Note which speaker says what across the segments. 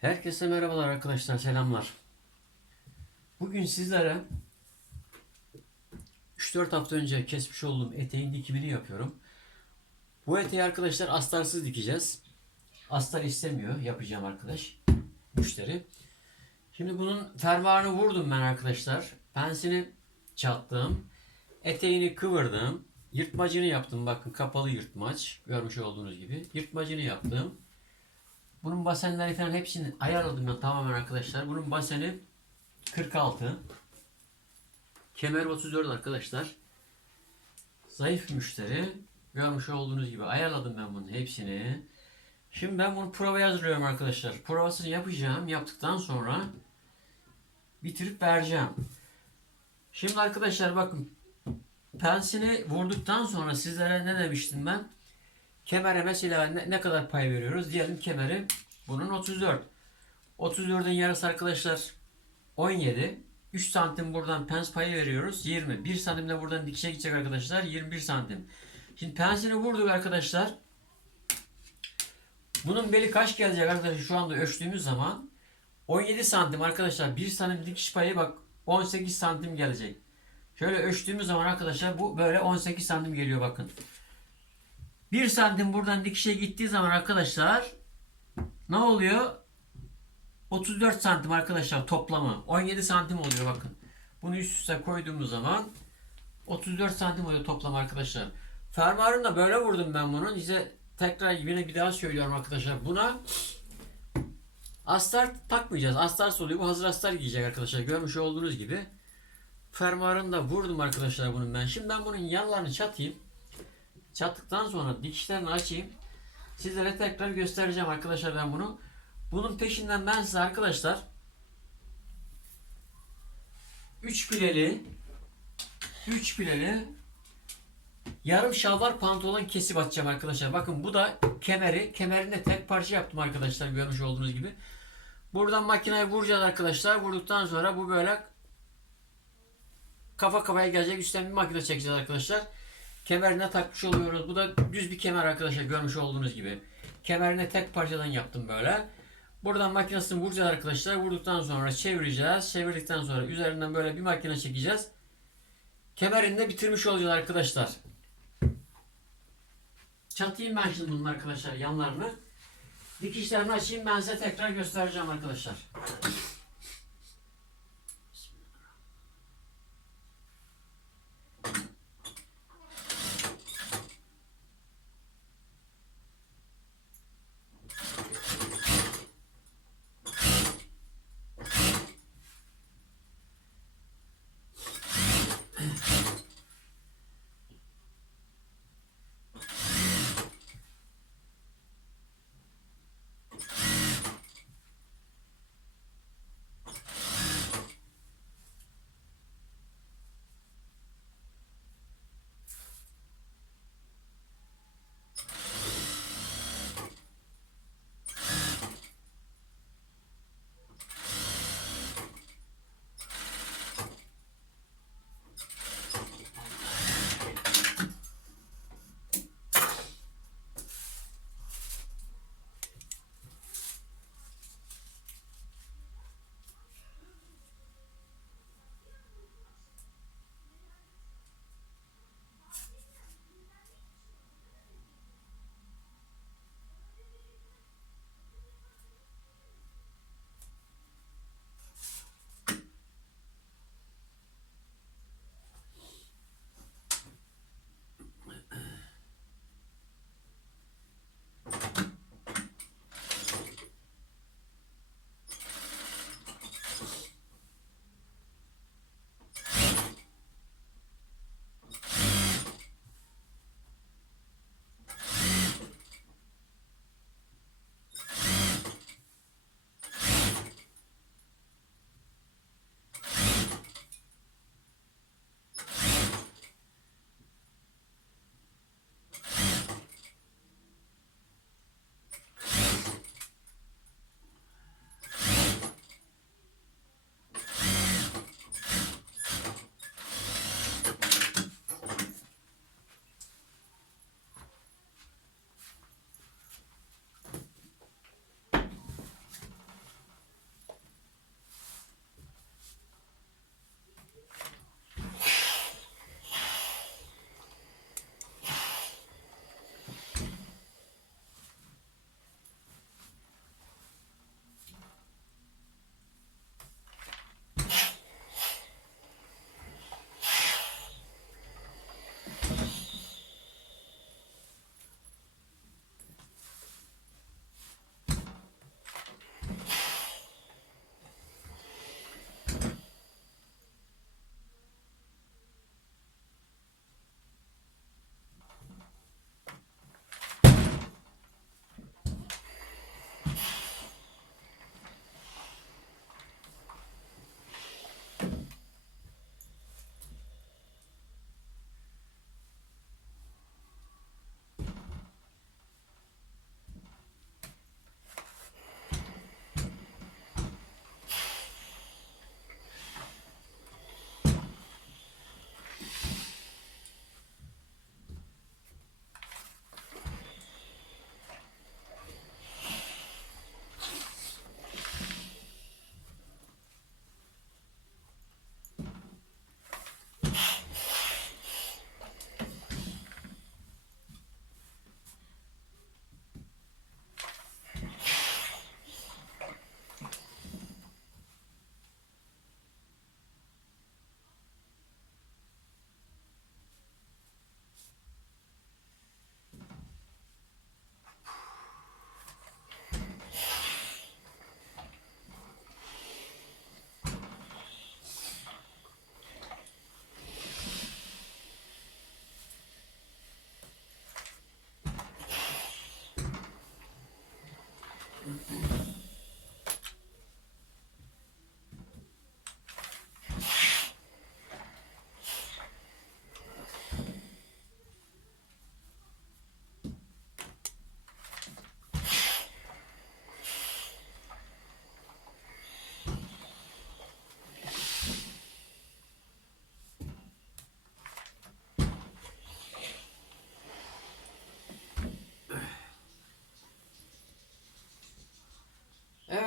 Speaker 1: Herkese merhabalar arkadaşlar, selamlar. Bugün sizlere 3-4 hafta önce kesmiş olduğum eteğin dikimini yapıyorum. Bu eteği arkadaşlar astarsız dikeceğiz. Astar istemiyor, yapacağım arkadaş, müşteri. Şimdi bunun fermuarını vurdum ben arkadaşlar. Pensini çattım. Eteğini kıvırdım. Yırtmacını yaptım. Bakın kapalı yırtmaç. Görmüş olduğunuz gibi. Yırtmacını yaptım. Bunun basenleri falan hepsini ayarladım ben tamamen arkadaşlar. Bunun baseni 46. Kemer 34 arkadaşlar. Zayıf müşteri. Görmüş olduğunuz gibi ayarladım ben bunun hepsini. Şimdi ben bunu provaya hazırlıyorum arkadaşlar. Provasını yapacağım. Yaptıktan sonra bitirip vereceğim. Şimdi arkadaşlar bakın pensini vurduktan sonra sizlere ne demiştim ben? Kemere mesela ne, ne kadar pay veriyoruz? Diyelim kemeri bunun 34. 34'ün yarısı arkadaşlar 17. 3 santim buradan pens payı veriyoruz. 20. 1 santim de buradan dikişe gidecek arkadaşlar. 21 santim. Şimdi pensini vurduk arkadaşlar. Bunun beli kaç gelecek arkadaşlar şu anda ölçtüğümüz zaman 17 santim arkadaşlar. 1 santim dikiş payı bak 18 santim gelecek. Şöyle ölçtüğümüz zaman arkadaşlar bu böyle 18 santim geliyor bakın. 1 santim buradan dikişe gittiği zaman arkadaşlar ne oluyor? 34 santim arkadaşlar toplamı. 17 santim oluyor bakın. Bunu üst üste koyduğumuz zaman 34 santim oluyor toplam arkadaşlar. Fermuarını da böyle vurdum ben bunun. Size tekrar yine bir daha söylüyorum arkadaşlar. Buna astar takmayacağız. Astar oluyor. Bu hazır astar giyecek arkadaşlar. Görmüş olduğunuz gibi. Fermuarını da vurdum arkadaşlar bunun ben. Şimdi ben bunun yanlarını çatayım. Çattıktan sonra dikişlerini açayım. Sizlere tekrar göstereceğim arkadaşlar ben bunu. Bunun peşinden ben size arkadaşlar 3 pileli 3 pileli yarım şalvar pantolon kesip atacağım arkadaşlar. Bakın bu da kemeri. Kemerinde tek parça yaptım arkadaşlar görmüş olduğunuz gibi. Buradan makineye vuracağız arkadaşlar. Vurduktan sonra bu böyle kafa kafaya gelecek. Üstten bir makine çekeceğiz arkadaşlar. Kemerine takmış oluyoruz. Bu da düz bir kemer arkadaşlar görmüş olduğunuz gibi. Kemerine tek parçadan yaptım böyle. Buradan makinesini vuracağız arkadaşlar. Vurduktan sonra çevireceğiz. Çevirdikten sonra üzerinden böyle bir makine çekeceğiz. Kemerini de bitirmiş olacağız arkadaşlar. Çatayım ben şimdi bunun arkadaşlar yanlarını. Dikişlerini açayım ben size tekrar göstereceğim arkadaşlar.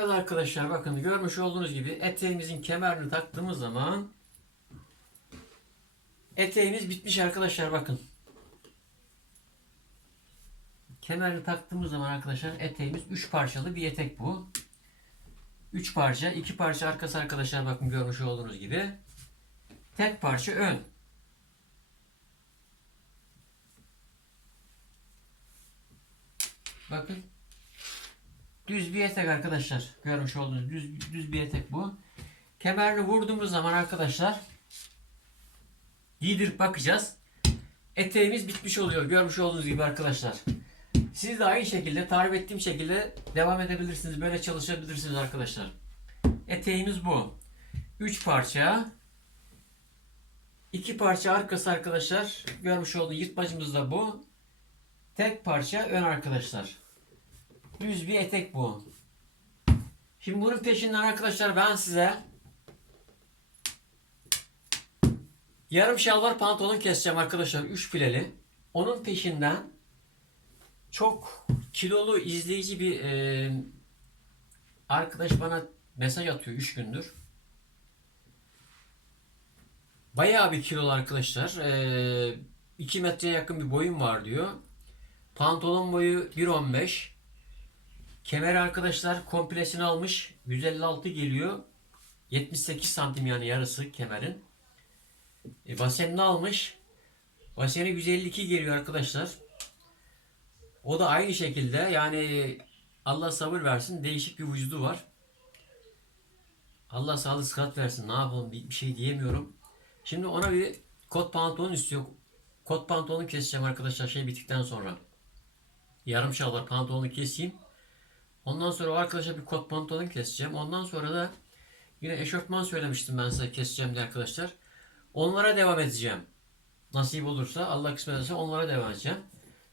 Speaker 1: Evet arkadaşlar bakın görmüş olduğunuz gibi eteğimizin kemerini taktığımız zaman eteğimiz bitmiş arkadaşlar bakın. Kemerini taktığımız zaman arkadaşlar eteğimiz 3 parçalı bir etek bu. 3 parça, 2 parça arkası arkadaşlar bakın görmüş olduğunuz gibi. Tek parça ön. Bakın Düz bir etek arkadaşlar. Görmüş olduğunuz düz, düz bir etek bu. Kemerini vurduğumuz zaman arkadaşlar giydirip bakacağız. Eteğimiz bitmiş oluyor. Görmüş olduğunuz gibi arkadaşlar. Siz de aynı şekilde tarif ettiğim şekilde devam edebilirsiniz. Böyle çalışabilirsiniz arkadaşlar. Eteğimiz bu. 3 parça. 2 parça arkası arkadaşlar. Görmüş olduğunuz yırtmacımız da bu. Tek parça ön arkadaşlar. Düz bir etek bu. Şimdi bunun peşinden arkadaşlar ben size yarım şalvar pantolon keseceğim arkadaşlar. 3 fileli. Onun peşinden çok kilolu izleyici bir e, arkadaş bana mesaj atıyor 3 gündür. Bayağı bir kilolu arkadaşlar. 2 metreye yakın bir boyum var diyor. Pantolon boyu 1.15. Kemer arkadaşlar komplesini almış. 156 geliyor. 78 santim yani yarısı kemerin. E, basenini almış. Baseni 152 geliyor arkadaşlar. O da aynı şekilde yani Allah sabır versin değişik bir vücudu var. Allah sağlık sıhhat versin ne yapalım bir, bir şey diyemiyorum. Şimdi ona bir kot pantolon istiyor. Kot pantolonu keseceğim arkadaşlar şey bittikten sonra. Yarım şalvar pantolonu keseyim. Ondan sonra o arkadaşa bir kot pantolon keseceğim. Ondan sonra da yine eşofman söylemiştim ben size keseceğim diye arkadaşlar. Onlara devam edeceğim. Nasip olursa Allah kısmet ederse onlara devam edeceğim.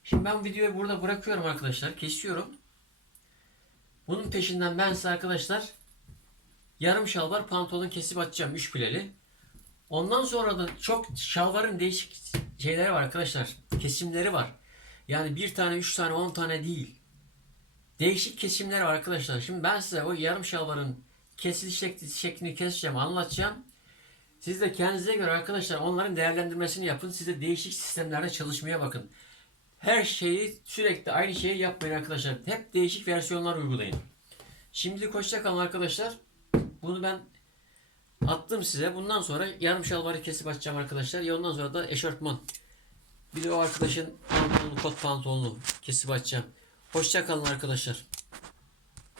Speaker 1: Şimdi ben videoyu burada bırakıyorum arkadaşlar. Kesiyorum. Bunun peşinden ben size arkadaşlar yarım şalvar pantolon kesip atacağım. 3 pileli. Ondan sonra da çok şalvarın değişik şeyleri var arkadaşlar. Kesimleri var. Yani bir tane, üç tane, on tane değil. Değişik kesimler var arkadaşlar. Şimdi ben size o yarım şalvarın kesiliş şekli, şeklini keseceğim, anlatacağım. Siz de kendinize göre arkadaşlar onların değerlendirmesini yapın. Siz de değişik sistemlerde çalışmaya bakın. Her şeyi sürekli aynı şeyi yapmayın arkadaşlar. Hep değişik versiyonlar uygulayın. Şimdilik hoşça kalın arkadaşlar. Bunu ben attım size. Bundan sonra yarım şalvarı kesip açacağım arkadaşlar. Ya ondan sonra da eşortman. Bir de o arkadaşın pantolonu, kot pantolonu kesip açacağım. Hoşça kalın arkadaşlar.